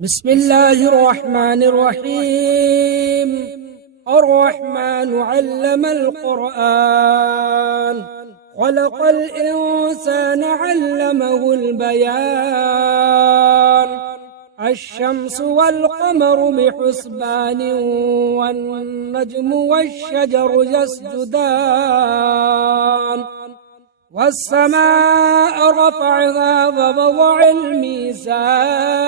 بسم الله الرحمن الرحيم. الرحمن علم القرآن، خلق الإنسان علمه البيان. الشمس والقمر بحسبان، والنجم والشجر يسجدان. والسماء رفعها ووضع الميزان،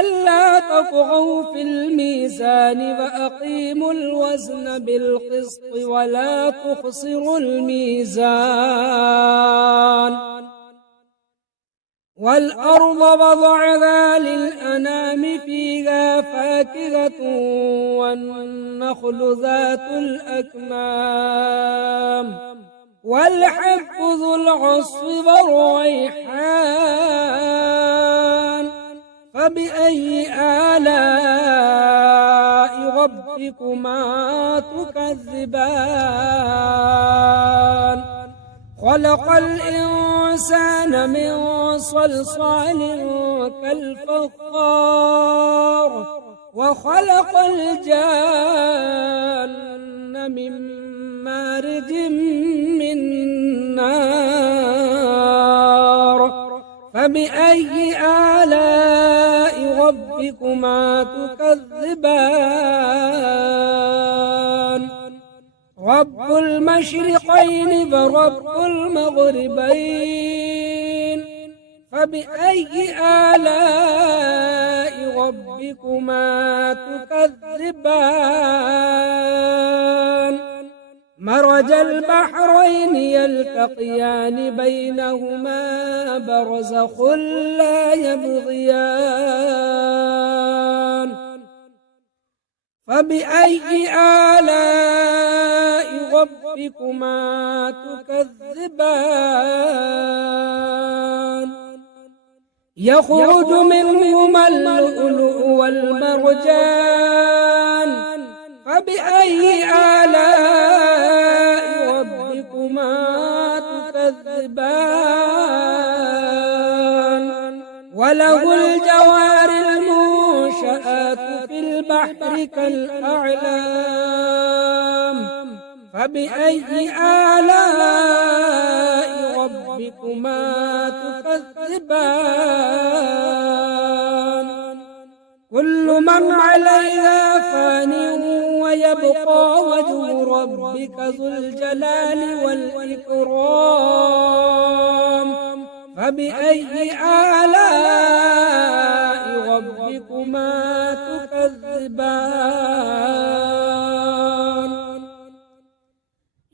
ألا تطغوا في الميزان وأقيموا الوزن بالقسط ولا تخسروا الميزان. والأرض وضعها للأنام، فيها فاكهة والنخل ذات الأكمام، والحب ذو العصف والريحان. فبأي آلاء ربكما تكذبان؟ خلق الإنسان من صلصال كالفخار، وخلق الجان من مارج من نار. فبأي آلاء ربكما تكذبان؟ رب المشرقين ورب المغربين، فبأي آلاء ربكما تكذبان؟ مرج البحرين يلتقيان، بينهما برزخ لا يبغيان. فبأي آلاء ربكما تكذبان؟ يخرج منهما اللؤلؤ والمرجان، فبأي آلاء ربكما تكذبان؟ وله الجوار المنشآت في البحر كالأعلام، فبأي آلاء ربكما تكذبان؟ كل من عليها فان، ويبقى وجه ربك ذو الجلال والإكرام. فبأي آلاء ربكما تكذبان؟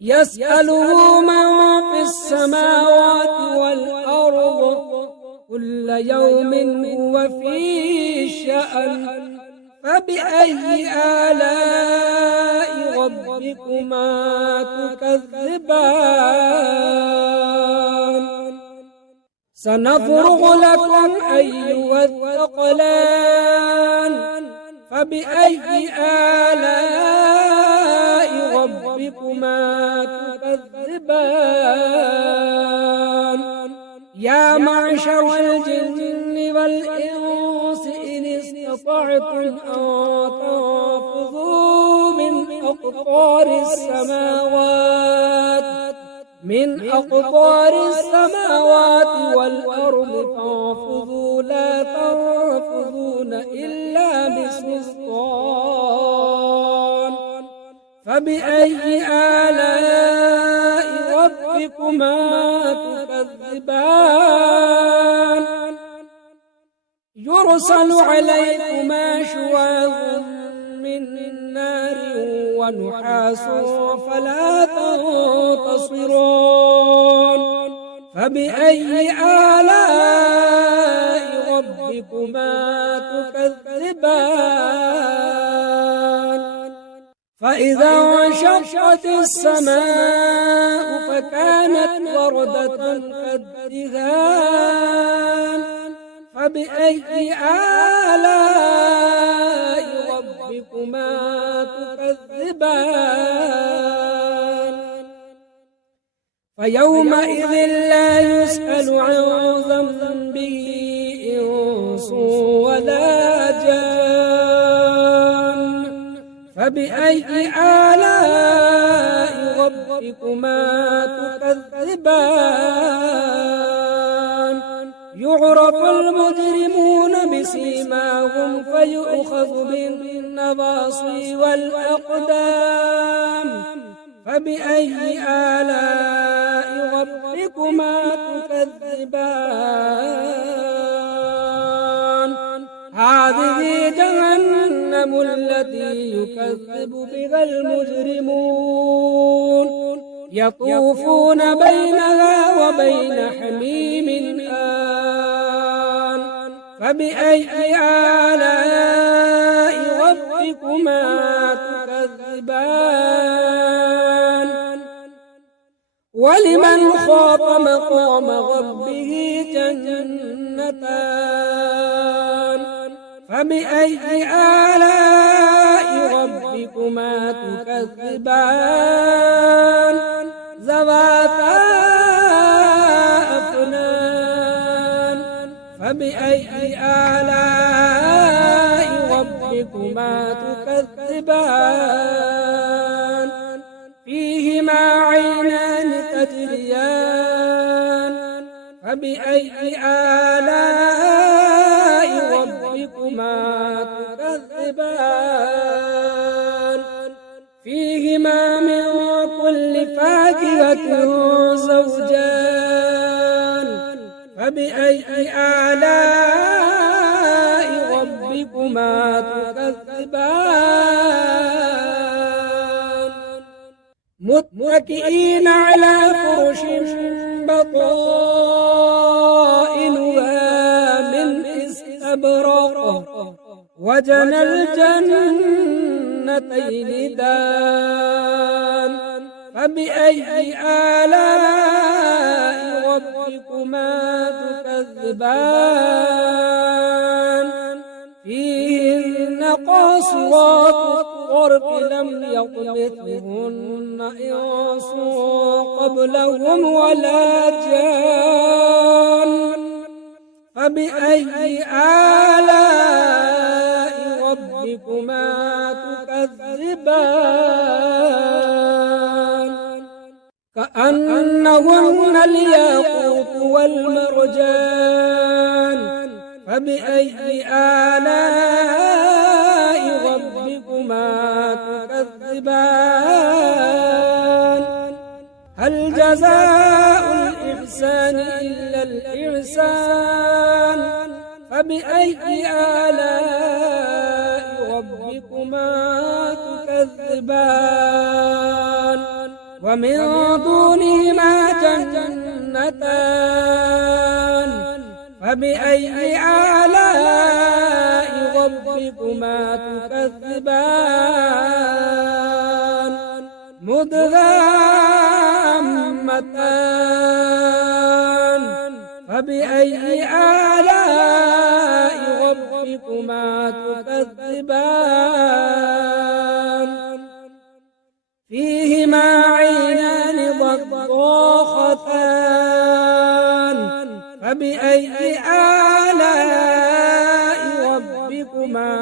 يسأله من في السماوات والأرض، كل يوم هو في شأن. فبأي آلاء ربكما تكذبان؟ سنفرغ لكم أيها الثقلان، فبأي آلاء ربكما تكذبان؟ يا معشر الجن والإنس إن استطعتم أن تنفذوا من أقطار السماوات والأرض، فانفذوا لا تنفذون إلا بسلطان. فبأي آلاء ربكما تكذبان؟ يرسل عليكما شواظ من نار ونحاس فلا تنتصران. فبأي آلاء ربكما تكذبان؟ فإذا انشقت السماء فكانت وردة كالدهان. فبأي آلاء ربكما تكذبان؟ فيومئذ لا يسأل عن ذنبه إنس ولا جان فبأي آلاء ربكما تكذبان يعرف المجرمون بسيماهم فيؤخذ بالنواصي والأقدام فبأي آلاء ربكما تكذبان هذه جهنم التي يكذب بها المجرمون يطوفون بينها وبين حميم آن فبأي آلاء ربكما تكذبان ولمن خاف مقام ربه جنتان فبأي آلاء ربكما تكذبان ذواتا أفنان فبأي آلاء ربكما تكذبان فيهما عينان تجريان فبأي آلاء ربكما تكذبان فيهما من كل فاكهة زوجان فبأي آلاء ربكما تكذبان متكئين على فرش بطائنها من استبرق وجنى الجنتين دان فبأي آلاء ربكما تكذبان فيهن قاصرات الطرف لم يطمثهن إنس قبلهم ولا جان فبأي آلاء ربكما تكذبان كأنهن الياقوت والمرجان فبأي آلاء ربكما تكذبان هل جزاء الإحسان إلا الإحسان فبأي آلاء ربكما تكذبان ومن دونهما جنتان فبأي آلاء ربكما تكذبان مدغامتان فبأي آلاء ربكما تكذبان فيهما عينان ضاختان فبأي آلاء ربكما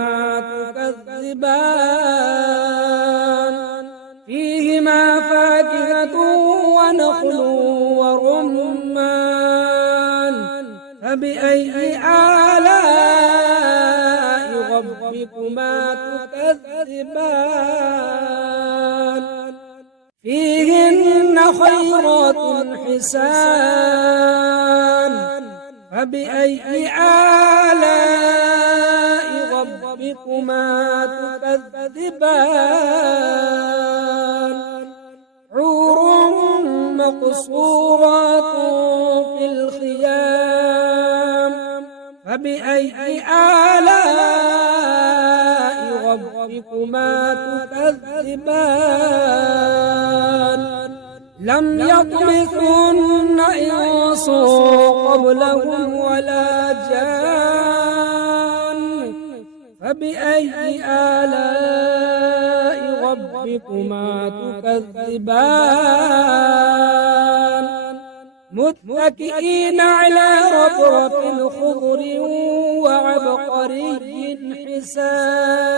تكذبان فيهما فاكهة ونخل ورمان فبأي آلاء ربكما تكذبان فيهن خيرات حسان فبأي آلاء ربكما تكذبان حور مقصورات في الخيام فبأي آلاء ربكما تكذبان لم يطمثهن إنس قبلهم ولا جان فبأي آلاء ربكما تكذبان متكئين على رفرف خضر وعبقري حسان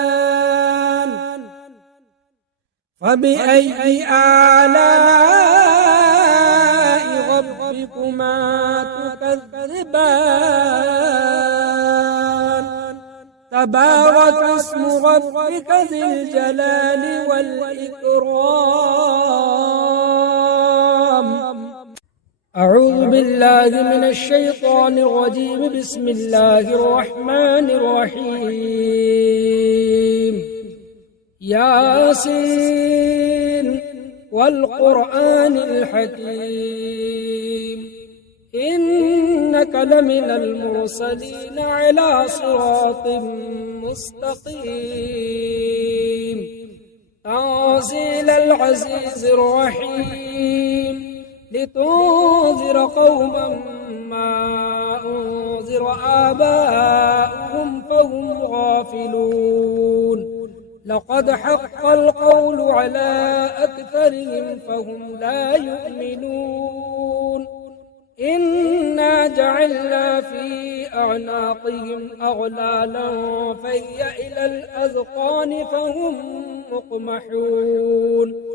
فبأي آلاء ربكما تكذبان تبارك اسم ربك ذي الجلال والإكرام أعوذ بالله من الشيطان الرجيم بسم الله الرحمن الرحيم ياسين والقرآن الحكيم إنك لمن المرسلين على صراط مستقيم تنزيل العزيز الرحيم لتنذر قوما ما أنذر آباؤهم فهم غافلون لقد حق القول على أكثرهم فهم لا يؤمنون إنا جعلنا في أعناقهم أغلالا فهي إلى الأذقان فهم مقمحون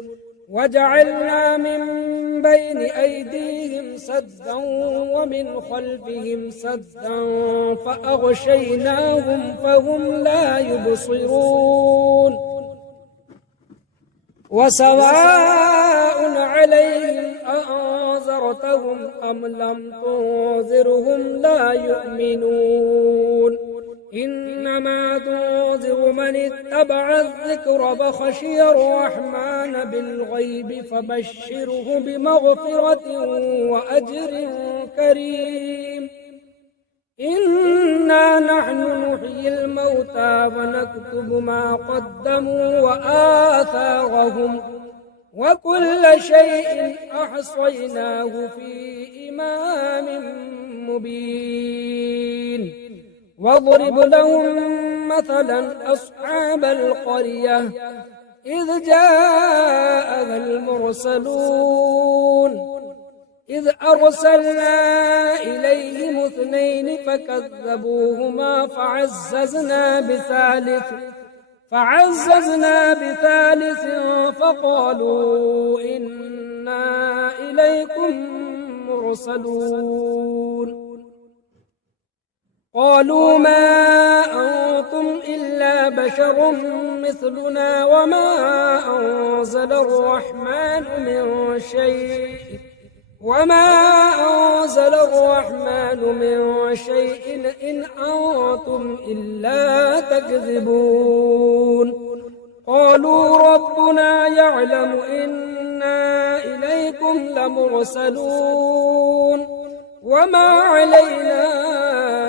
وجعلنا من بين أيديهم سدا ومن خلفهم سدا فأغشيناهم فهم لا يبصرون وسواء عليهم أأنذرتهم أم لم تنذرهم لا يؤمنون إنما تنذر من اتبع الذكر فخشي الرحمن بالغيب فبشره بمغفرة وأجر كريم إنا نحن نحيي الموتى ونكتب ما قدموا وآثارهم وكل شيء أحصيناه في إمام مبين واضرب لهم مثلا أصحاب القرية إذ جاءها المرسلون إذ أرسلنا إليهم اثنين فكذبوهما فعززنا بثالث فقالوا إنا إليكم مرسلون قالوا ما أنتم إلا بشر مثلنا وما أنزل الرحمن من شيء إن أنتم إلا تكذبون قالوا ربنا يعلم إنا إليكم لمرسلون وما علينا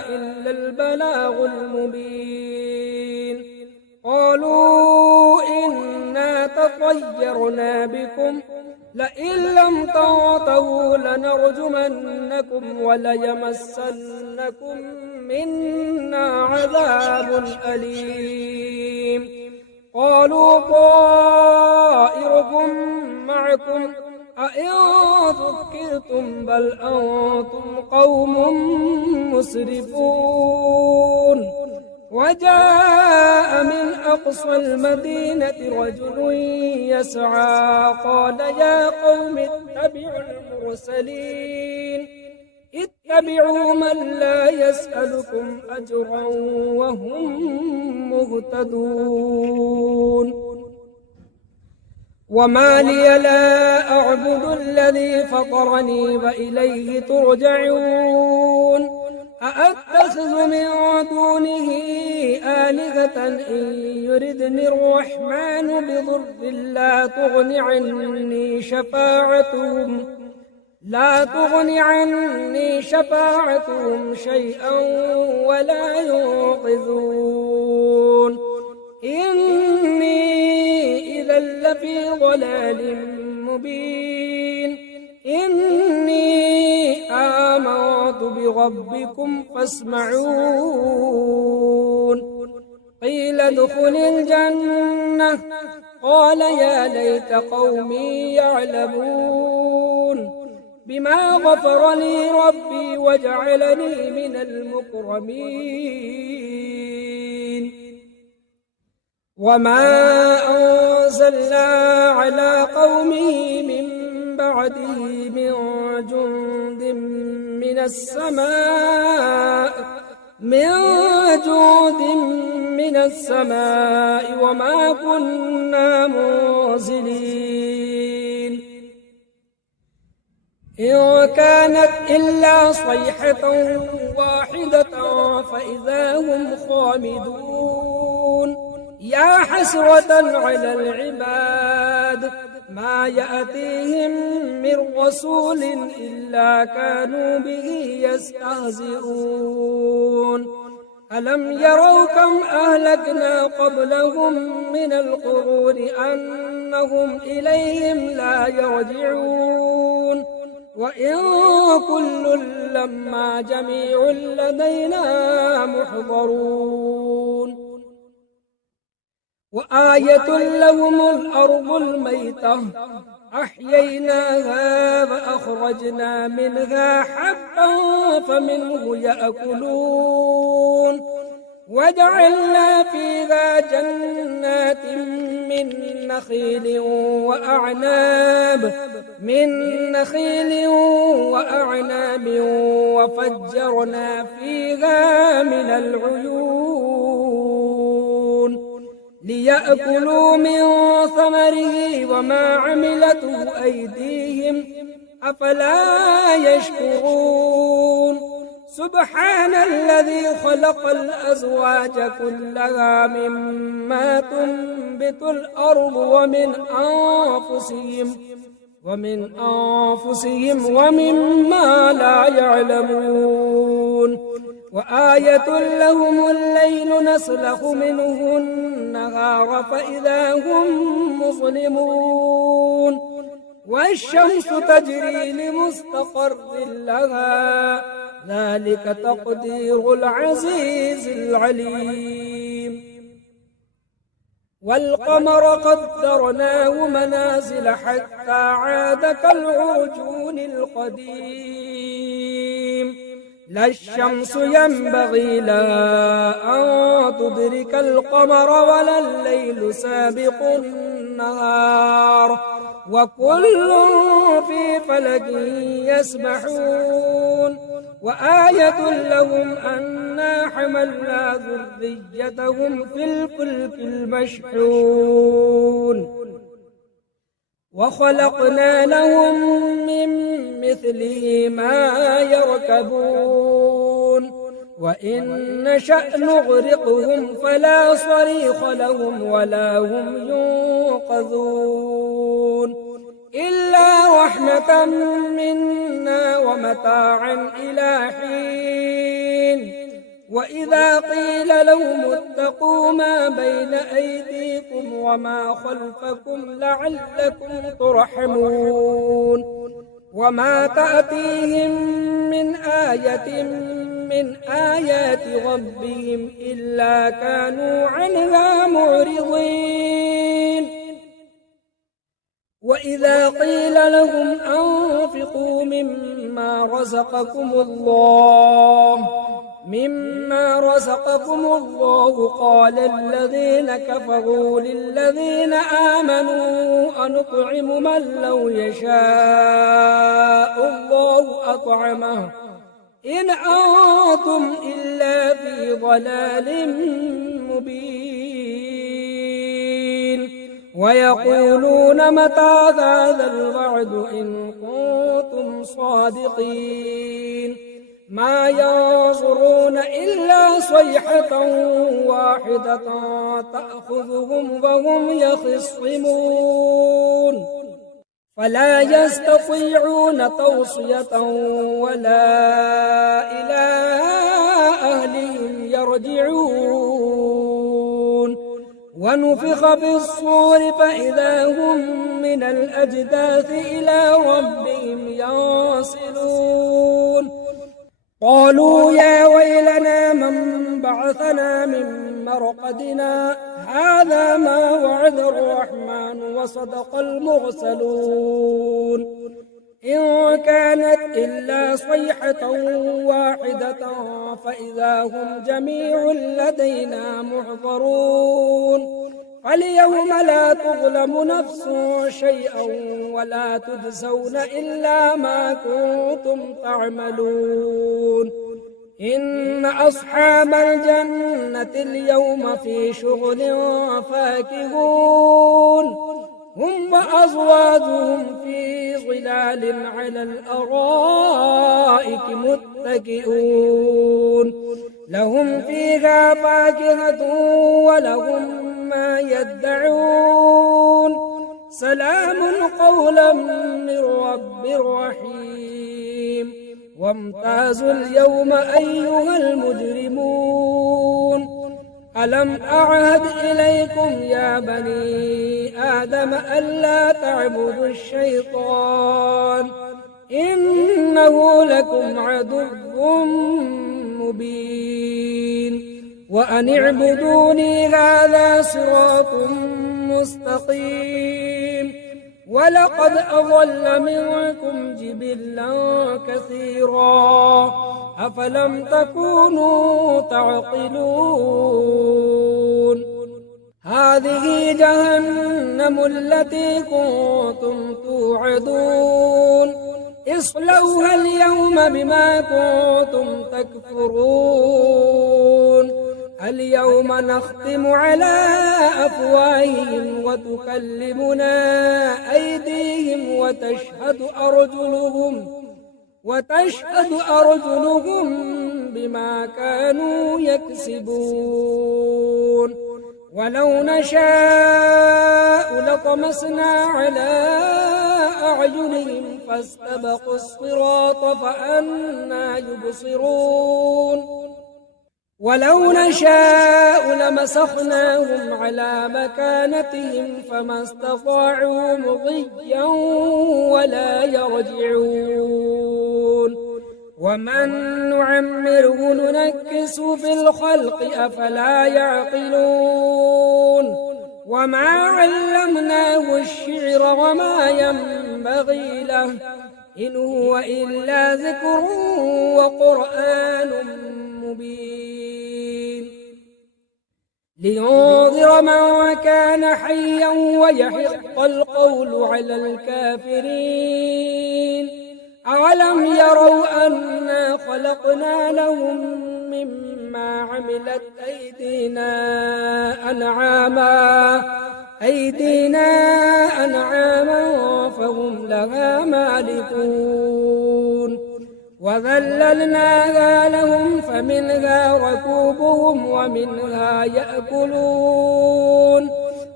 إلا البلاغ المبين قالوا إنا تطيرنا بكم لئن لم تنتهوا لنرجمنكم وليمسنكم منا عذاب أليم قالوا طائركم معكم أئن ذكرتم بل أنتم قوم مسرفون وجاء من أقصى المدينة رجل يسعى قال يا قوم اتبعوا المرسلين اتبعوا من لا يسألكم أجرا وهم مهتدون وما لي لا أعبد الذي فطرني وإليه ترجعون أأتخذ من دونه آلهة إن يردني الرحمن بضر لا تغن عني شفاعتهم شيئا ولا ينقذون إني إذا لفي ضلال مبين إني آمنت بربكم فاسمعون قيل ادخل الجنة قال يا ليت قومي يعلمون بما غفر لي ربي وجعلني من المكرمين وما أنزلنا على قومه من بعده من جند من السماء وما كنا منزلين إن كانت إلا صيحة واحدة فإذا هم خامدون يا حسرة على العباد ما يأتيهم من رسول إلا كانوا به يستهزئون ألم يروا كم أهلكنا قبلهم من القرون أنهم إليهم لا يرجعون وإن كل لما جميع لدينا محضرون وآية لهم الأرض الميتة أحييناها فأخرجنا منها حبا فمنه يأكلون وجعلنا فيها جنات من نخيل وأعناب وفجرنا فيها من العيون ليأكلوا من ثمره وما عملته أيديهم أفلا يشكرون سبحان الذي خلق الأزواج كلها مما تنبت الأرض ومن أنفسهم ومما لا يعلمون وآية لهم الليل نسلخ منه النهار فإذا هم مظلمون والشمس تجري لمستقر لها ذلك تقدير العزيز العليم والقمر قدرناه منازل حتى عاد كالعرجون القديم لا الشمس ينبغي لها أن تدرك القمر ولا الليل سابق النهار وكل في فلك يسبحون وآية لهم أنا حملنا ذريتهم في الفلك المشحون وخلقنا لهم من مثله ما يركبون وإن نشأ نغرقهم فلا صريخ لهم ولا هم ينقذون إلا رحمة منا ومتاعا إلى حين وإذا قيل لهم اتقوا ما بين أيديكم وما خلفكم لعلكم ترحمون وما تأتيهم من آية من آيات ربهم إلا كانوا عنها معرضين وإذا قيل لهم أنفقوا مما رزقكم الله قال الذين كفروا للذين آمنوا أنطعم من لو يشاء الله أطعمه إن أنتم إلا في ضلال مبين ويقولون متى هذا الوعد إن كنتم صادقين ما ينظرون إلا صيحة واحدة تأخذهم وهم يخصمون فلا يستطيعون توصية ولا إلى أهلهم يرجعون ونفخ في الصور فإذا هم من الأجداث إلى ربهم ينسلون قالوا يا ويلنا من بعثنا من مرقدنا هذا ما وعد الرحمن وصدق المرسلون إن كانت إلا صيحة واحدة فإذا هم جميع لدينا محضرون فاليوم لا تظلم نفس شيئا ولا تجزون إلا ما كنتم تعملون إن أصحاب الجنة اليوم في شغل فاكهون هم وأزواجهم في ظلال على الأرائك متكئون لهم فيها فاكهة ولهم ما يدعون سلام قولا من رب رحيم وامتازوا اليوم أيها المجرمون ألم أعهد إليكم يا بني آدم ألا تعبدوا الشيطان إنه لكم عدو مبين وأن اعبدوني هذا صراط مستقيم ولقد أضل منكم جبلا كثيرا أفلم تكونوا تعقلون هذه جهنم التي كنتم توعدون اصلوها اليوم بما كنتم تكفرون اليوم نختم على أفواههم وتكلمنا أيديهم وتشهد أرجلهم بما كانوا يكسبون ولو نشاء لطمسنا على أعينهم فاستبقوا الصراط فأنى يبصرون ولو نشاء لمسخناهم على مكانتهم فما استطاعوا مضيا ولا يرجعون ومن نعمره ننكس في الخلق أفلا يعقلون وما علمناه الشعر وما ينبغي له إن هو إلا ذكر وقرآن مبين لينذر من كان حيا ويحق القول على الكافرين أولم يروا أنا خلقنا لهم مما عملت أيدينا أنعاما فهم لها مالكون وذللناها لهم فمنها ركوبهم ومنها يأكلون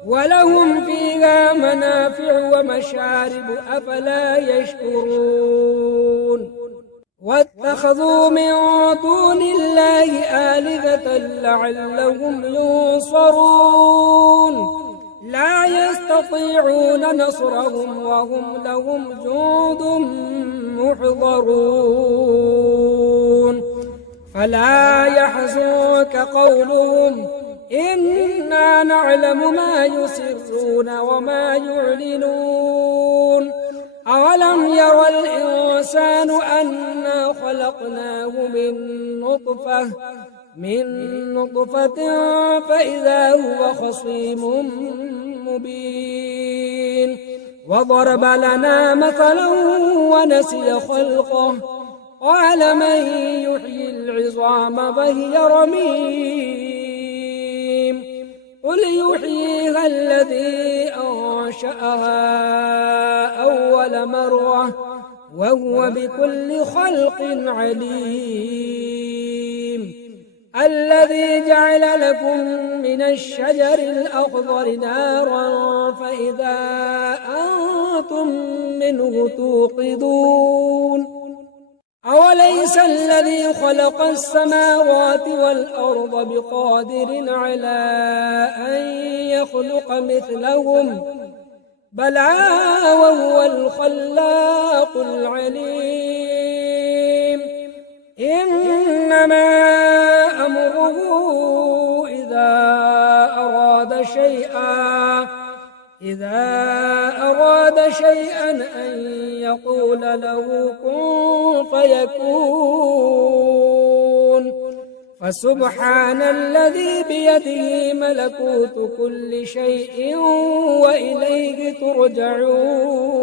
ولهم فيها منافع ومشارب أفلا يشكرون واتخذوا من دون الله آلهة لعلهم ينصرون لا يستطيعون نصرهم وهم لهم جند محضرون فلا يحزنك قولهم إنا نعلم ما يسرون وما يعلنون أولم ير الإنسان أنا خلقناه من نطفة فإذا هو خصيم مبين وضرب لنا مثلا ونسي خلقه قال من يحيي العظام وهي رميم قل يحييها الذي أنشأها أول مرة وهو بكل خلق عليم الذي جعل لكم من الشجر الأخضر نارا فإذا أنتم منه توقدون أوليس الذي خلق السماوات والأرض بقادر على أن يخلق مثلهم بلى وهو الخلاق العليم إنما أمره إذا أراد شيئا إذا أراد شيئا أن يقول له كن فيكون فسبحان الذي بيده ملكوت كل شيء وإليه ترجعون